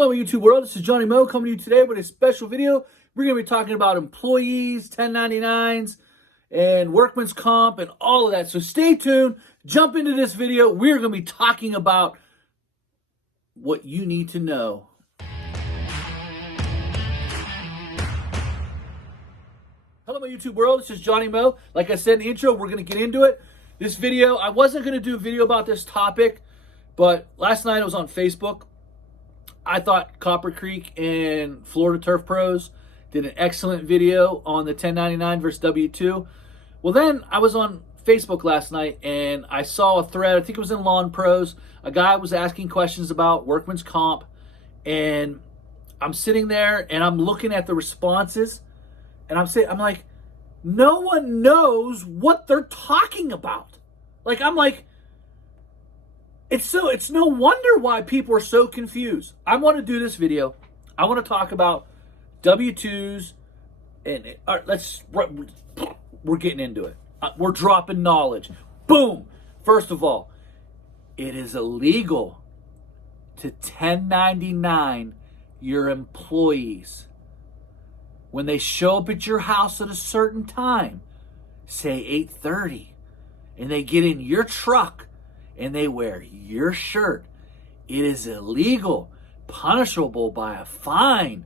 Hello YouTube world, this is Johnny Mo coming to you today with a special video. We're going to be talking about employees, 1099s, and workman's comp, and all of that. So stay tuned, jump into this video. We're going to be talking about what you need to know. Hello my YouTube world, this is Johnny Mo. Like I said in the intro, we're going to get into it. This video, I wasn't going to do a video about this topic, but last night I was on Facebook. I thought Copper Creek and Florida Turf Pros did an excellent video on the 1099 versus W-2. Well, then I was on Facebook last night and I saw a thread, I think it was in Lawn Pros. A guy was asking questions about workman's comp, and I'm sitting there and I'm looking at the responses, and I'm like, no one knows what they're talking about. It's no wonder why people are so confused. I want to do this video. I want to talk about W-2s, and we're getting into it. We're dropping knowledge. Boom. First of all, it is illegal to 1099 your employees. When they show up at your house at a certain time, say 8:30, and they get in your truck and they wear your shirt, it is illegal, punishable by a fine,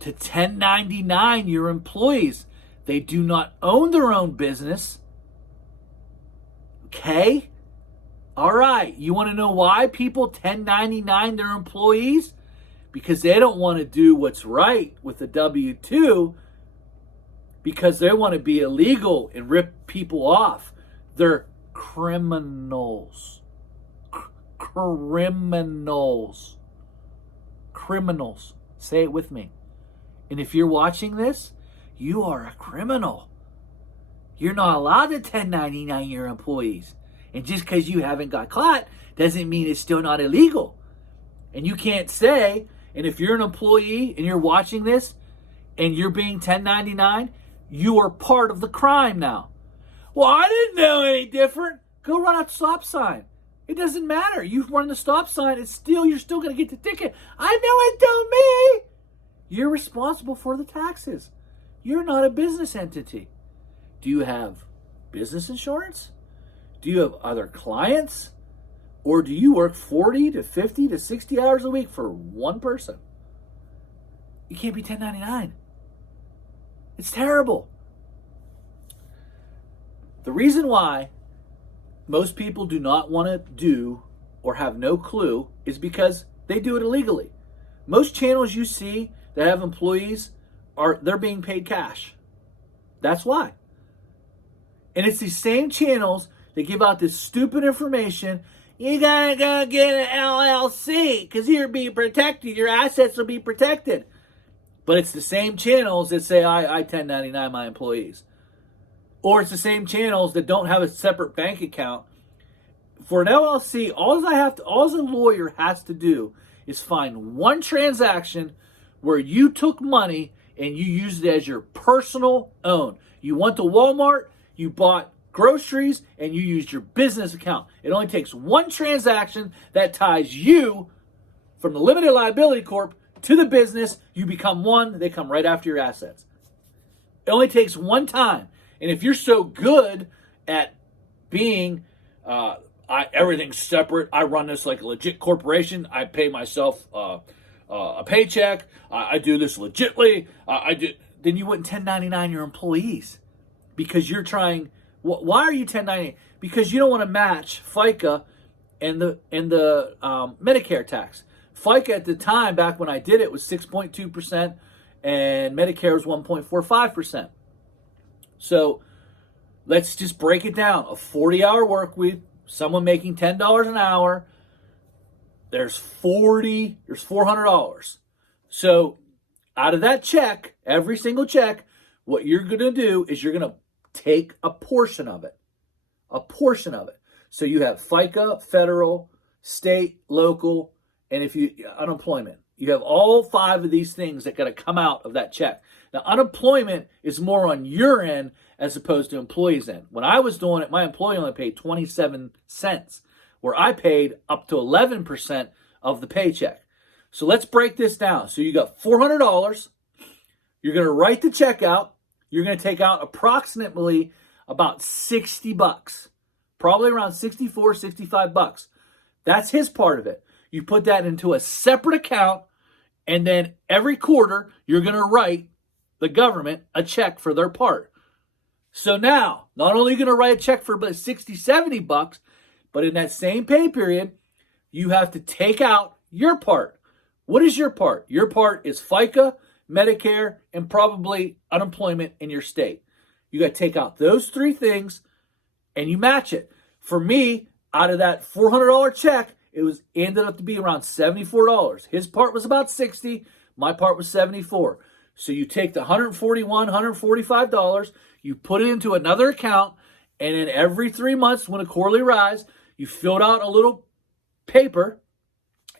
to 1099 your employees. They do not own their own business. Okay? All right. You want to know why people 1099 their employees? Because they don't want to do what's right with the W-2, because they want to be illegal and rip people off. They're criminals. Criminals. Say it with me. And if you're watching this, you are a criminal. You're not allowed to 1099 your employees. And just because you haven't got caught doesn't mean it's still not illegal. And you can't say, and if you're an employee and you're watching this and you're being 1099, you are part of the crime now. Well, I didn't know any different. Go run a stop sign. It doesn't matter. You run the stop sign, you're still going to get the ticket. I know it don't me. You're responsible for the taxes. You're not a business entity. Do you have business insurance? Do you have other clients? Or do you work 40 to 50 to 60 hours a week for one person? You can't be 1099. It's terrible. The reason why most people do not want to do or have no clue is because they do it illegally. Most channels you see that have employees, they're being paid cash. That's why. And it's these same channels that give out this stupid information. You gotta go get an LLC because you're being protected. Your assets will be protected. But it's the same channels that say I 1099 my employees. Or it's the same channels that don't have a separate bank account. For an LLC, all a lawyer has to do is find one transaction where you took money and you used it as your personal own. You went to Walmart, you bought groceries, and you used your business account. It only takes one transaction that ties you from the limited liability corp to the business. You become one, they come right after your assets. It only takes one time. And if you're so good at being everything's separate, I run this like a legit corporation, I pay myself a paycheck, I do this legitly, then you wouldn't 1099 your employees. Because you're trying. Why are you 1099? Because you don't want to match FICA and the Medicare tax. FICA at the time, back when I did it, was 6.2%, and Medicare was 1.45%. So let's just break it down. A 40-hour work week, someone making $10 an hour, there's $400. So out of that check, every single check, what you're going to do is you're going to take a portion of it. So you have FICA, federal, state, local, and if you unemployment. You have all 5 of these things that got to come out of that check. Now, unemployment is more on your end as opposed to employees' end. When I was doing it, my employee only paid 27 cents, where I paid up to 11% of the paycheck. So let's break this down. So you got $400. You're going to write the check out. You're going to take out approximately about $60, probably around 64, $65. That's his part of it. You put that into a separate account, and then every quarter you're going to write the government a check for their part. So now, not only are you going to write a check for about 60, $70, but in that same pay period, you have to take out your part. What is your part? Your part is FICA, Medicare, and probably unemployment in your state. You got to take out those three things and you match it. For me, out of that $400 check, it ended up to be around $74. His part was about $60. My part was $74. So you take the $141, $145, you put it into another account, and then every 3 months when a quarterly rise, you filled out a little paper,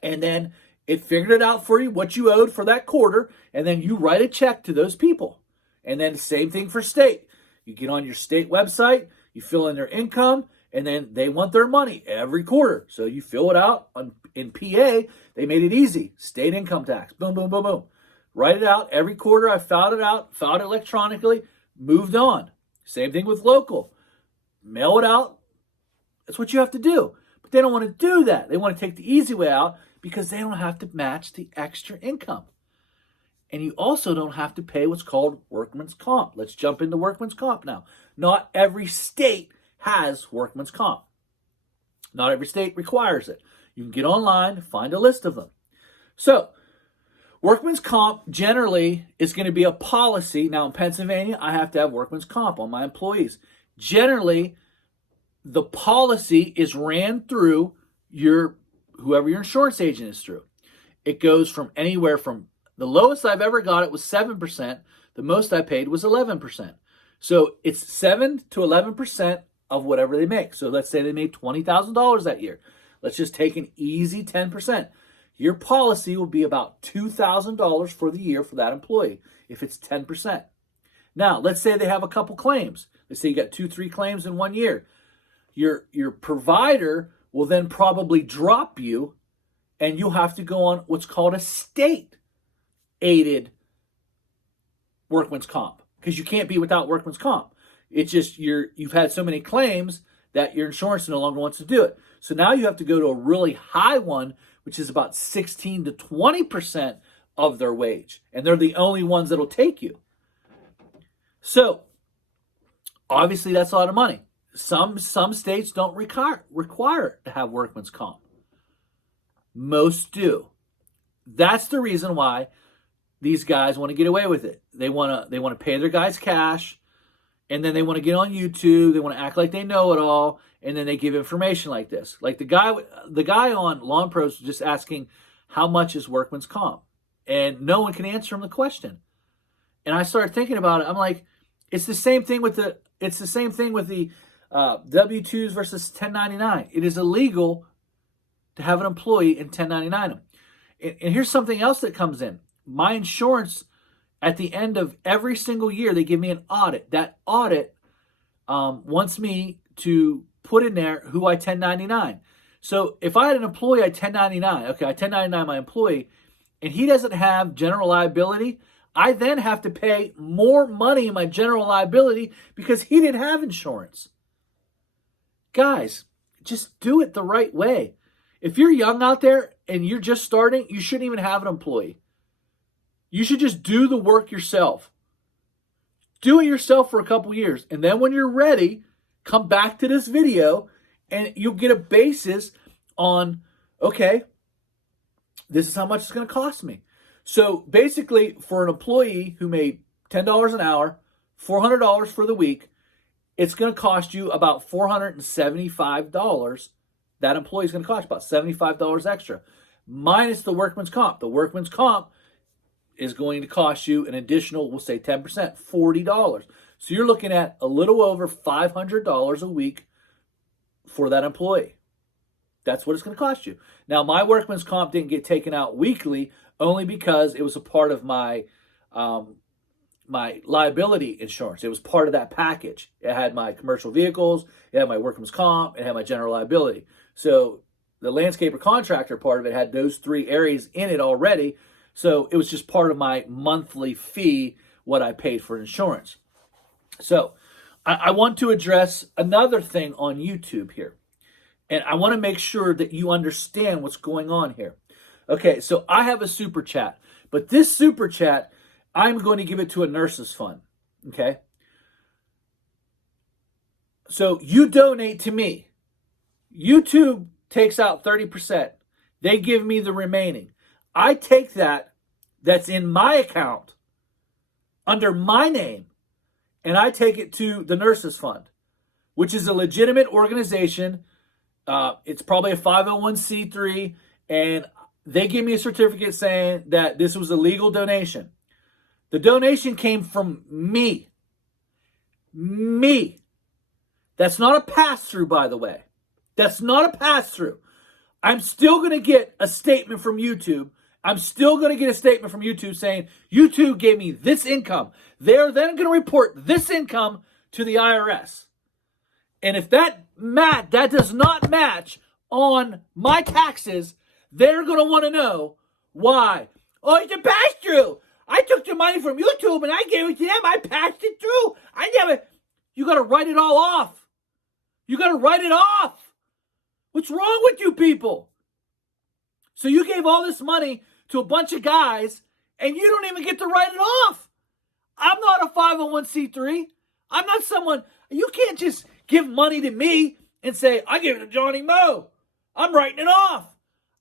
and then it figured it out for you, what you owed for that quarter, and then you write a check to those people. And then the same thing for state. You get on your state website, you fill in their income, and then they want their money every quarter. So you fill it out. In PA, they made it easy. State income tax. Boom, boom, boom, boom. Write it out. Every quarter I filed it out, filed it electronically, moved on. Same thing with local. Mail it out. That's what you have to do. But they don't want to do that. They want to take the easy way out because they don't have to match the extra income. And you also don't have to pay what's called workman's comp. Let's jump into workman's comp now. Not every state has workman's comp. Not every state requires it. You can get online, find a list of them. So, workman's comp generally is going to be a policy. Now in Pennsylvania, I have to have workman's comp on my employees. Generally, the policy is ran through whoever your insurance agent is through. It goes from anywhere from the lowest I've ever got it was 7%. The most I paid was 11%. So it's 7 to 11% of whatever they make. So let's say they made $20,000 that year. Let's just take an easy 10%. Your policy will be about $2,000 for the year for that employee if it's 10%. Now, let's say they have a couple claims. Let's say you got 2-3 claims in 1 year. Your provider will then probably drop you, and you'll have to go on what's called a state-aided workman's comp because you can't be without workman's comp. It's just you've had so many claims that your insurance no longer wants to do it. So now you have to go to a really high one, which is about 16 to 20% of their wage. And they're the only ones that'll take you. So, obviously that's a lot of money. Some states don't require to have workman's comp. Most do. That's the reason why these guys want to get away with it. They want to pay their guys cash, and then they want to get on YouTube. They want to act like they know it all, and then they give information like this. Like the guy on Lawn Pros was just asking how much is workman's comp, and no one can answer him the question. And I started thinking about it. I'm like, it's the same thing with the W-2s versus 1099. It is illegal to have an employee and 1099 them. And here's something else that comes in. My insurance, at the end of every single year, they give me an audit. That audit wants me to put in there who I 1099. So if I had an employee I 1099, okay, I 1099 my employee, and he doesn't have general liability, I then have to pay more money in my general liability because he didn't have insurance. Guys, just do it the right way. If you're young out there and you're just starting, you shouldn't even have an employee. You should just do the work yourself. Do it yourself for a couple years. And then when you're ready, come back to this video and you'll get a basis on, okay, this is how much it's going to cost me. So basically, for an employee who made $10 an hour, $400 for the week, it's going to cost you about $475. That employee is going to cost about $75 extra, minus the workman's comp. The workman's comp is going to cost you an additional, we'll say 10%, $40. So you're looking at a little over $500 a week for that employee. That's what it's going to cost you. Now, my workman's comp didn't get taken out weekly only because it was a part of my my liability insurance. It was part of that package. It had my commercial vehicles, it had my workman's comp, it had my general liability. So the landscaper contractor part of it had those 3 areas in it already. So it was just part of my monthly fee, what I paid for insurance. So I want to address another thing on YouTube here. And I want to make sure that you understand what's going on here. Okay, so I have a super chat. But this super chat, I'm going to give it to a nurses fund. Okay? So you donate to me. YouTube takes out 30%. They give me the remaining. I take that's in my account under my name, and I take it to the Nurses Fund, which is a legitimate organization. It's probably a 501c3, and they give me a certificate saying that this was a legal donation. The donation came from me. Me. That's not a pass-through, by the way. That's not a pass-through. I'm still going to get a statement from YouTube. I'm still going to get a statement from YouTube saying, YouTube gave me this income. They're then going to report this income to the IRS. And if that does not match on my taxes, they're going to want to know why. Oh, it's a pass-through. I took the money from YouTube and I gave it to them. I passed it through. You got to write it all off. You got to write it off. What's wrong with you people? So you gave all this money to a bunch of guys and you don't even get to write it off. I'm not a 501c3. I'm not someone, you can't just give money to me and say, I gave it to Johnny Moe. I'm writing it off.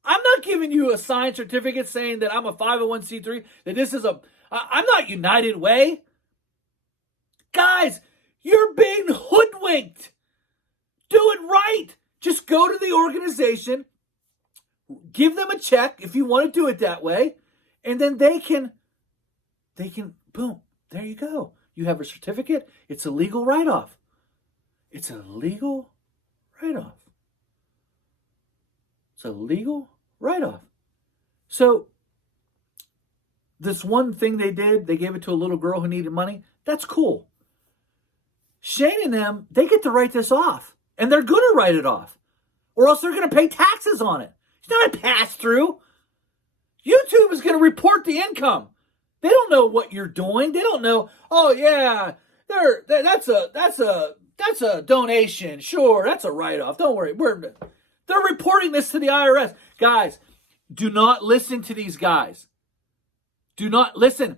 I'm not giving you a signed certificate saying that I'm a 501c3, that this is I'm not United Way. Guys, you're being hoodwinked. Do it right. Just go to the organization, give them a check if you want to do it that way, and then they can, boom, there you go. You have a certificate. It's a legal write-off. It's a legal write-off. It's a legal write-off. So this one thing they did, they gave it to a little girl who needed money. That's cool. Shane and them, they get to write this off. And they're going to write it off. Or else they're going to pay taxes on it. It's not a pass-through. YouTube is going to report the income. They don't know what you're doing. They don't know, oh yeah, that's a donation. Sure, that's a write-off. Don't worry. They're reporting this to the IRS. Guys, do not listen to these guys. Do not listen.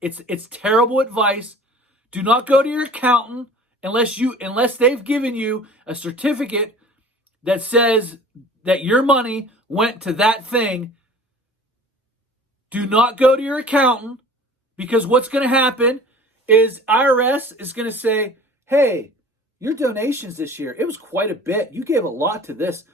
It's terrible advice. Do not go to your accountant unless they've given you a certificate that says that your money went to that thing. Do not go to your accountant, because what's going to happen is IRS is going to say, hey, your donations this year, it was quite a bit. You gave a lot to this.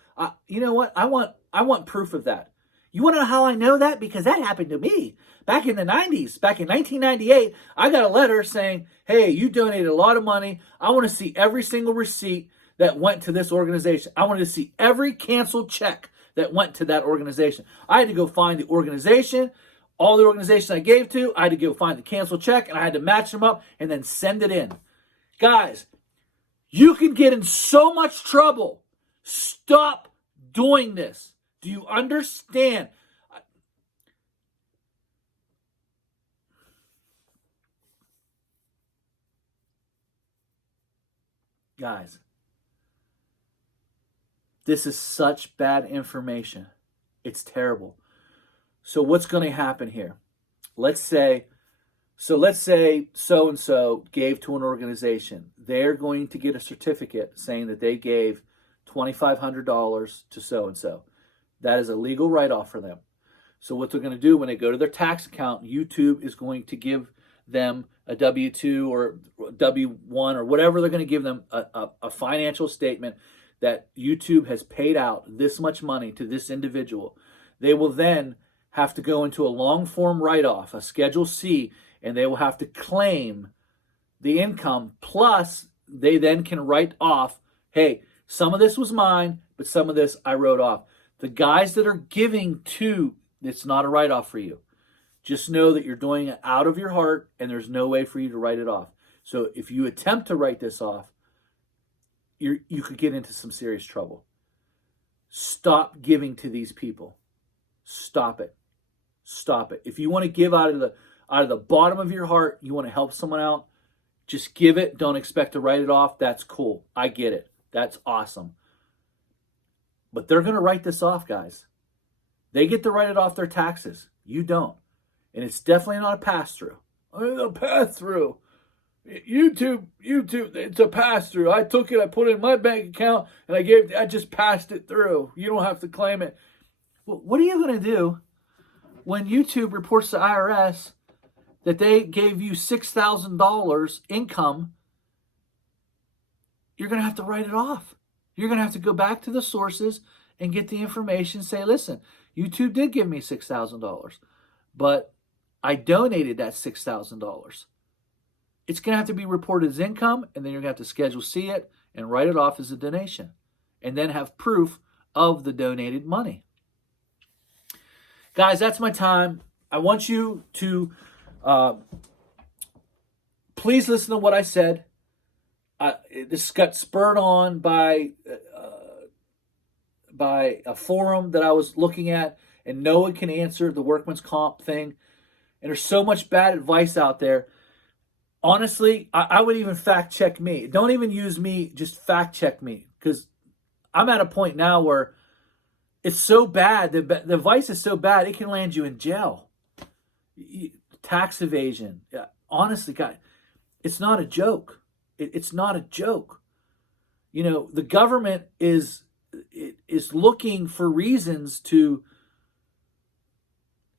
You know what? I want proof of that. You want to know how I know that? Because that happened to me back in the 90s. Back in 1998, I got a letter saying, hey, you donated a lot of money. I want to see every single receipt that went to this organization. I wanted to see every canceled check that went to that organization. I had to go find the organization, all the organizations I gave to. I had to go find the canceled check, and I had to match them up and then send it in. Guys, you can get in so much trouble. Stop doing this. Do you understand? Guys, this is such bad information. It's terrible. So what's going to happen here? Let's say so-and-so gave to an organization. They're going to get a certificate saying that they gave $2,500 to so-and-so. That is a legal write-off for them. So what they're going to do when they go to their tax account, YouTube is going to give them a W-2 or W-1 or whatever. They're going to give them a financial statement that YouTube has paid out this much money to this individual. They will then have to go into a long-form write-off, a Schedule C, and they will have to claim the income. Plus, they then can write off, hey, some of this was mine, but some of this I wrote off. The guys that are giving to, it's not a write-off for you. Just know that you're doing it out of your heart, and there's no way for you to write it off. So if you attempt to write this off, you could get into some serious trouble. Stop giving to these people. Stop it. Stop it. If you want to give out of the bottom of your heart, you want to help someone out, just give it. Don't expect to write it off. That's cool. I get it. That's awesome. But they're going to write this off, guys. They get to write it off their taxes. You don't. And it's definitely not a pass-through. It's a pass-through. YouTube, it's a pass-through. I took it, I put it in my bank account, and I just passed it through. You don't have to claim it. Well, what are you going to do when YouTube reports to IRS that they gave you $6,000 income? You're going to have to write it off. You're going to have to go back to the sources and get the information, say, listen, YouTube did give me $6,000, but I donated that $6,000. It's going to have to be reported as income, and then you're going to have to Schedule C it and write it off as a donation, and then have proof of the donated money. Guys, that's my time. I want you to please listen to what I said. This got spurred on by a forum that I was looking at, and no one can answer the workman's comp thing. And there's so much bad advice out there. Honestly, I would even fact check me. Don't even use me, just fact check me. Because I'm at a point now where it's so bad, the advice is so bad, it can land you in jail. Tax evasion. Honestly, guys, it's not a joke. It's not a joke. You know, the government is looking for reasons to...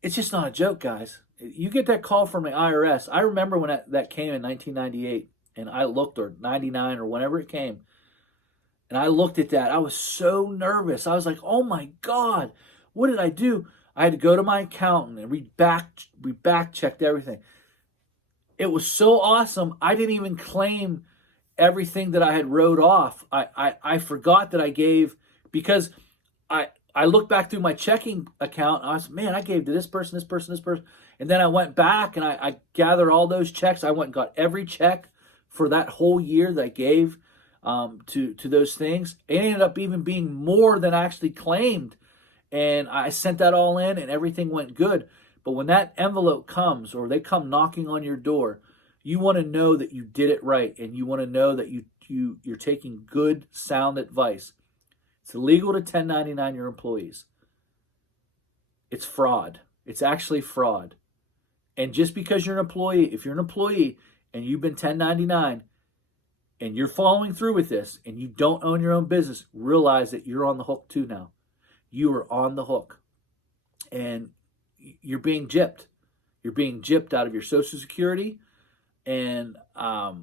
It's just not a joke, guys. You get that call from the IRS. I remember when that came in 1998, and I looked, or 99, or whenever it came, and I looked at that. I was so nervous. I was like, oh my God, what did I do? I had to go to my accountant, and we back-checked everything. It was so awesome, I didn't even claim everything that I had wrote off. I forgot that I gave, because I looked back through my checking account, and I was, man, I gave to this person, this person, this person. And then I went back and I gathered all those checks. I went and got every check for that whole year that I gave to those things. It ended up even being more than I actually claimed. And I sent that all in, and everything went good. But when that envelope comes, or they come knocking on your door, you want to know that you did it right, and you want to know that you're taking good, sound advice. It's illegal to 1099 your employees. It's fraud. It's actually fraud. And just because you're an employee, if you're an employee and you've been 1099 and you're following through with this and you don't own your own business, realize that you're on the hook too now. You are on the hook. And you're being gypped. You're being gypped out of your Social Security. And I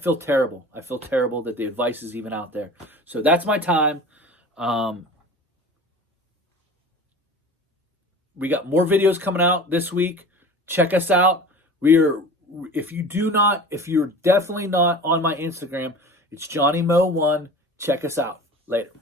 feel terrible. I feel terrible that the advice is even out there. So that's my time. We got more videos coming out this week. Check us out. If you're definitely not on my Instagram, it's JohnnyMo1. Check us out. Later.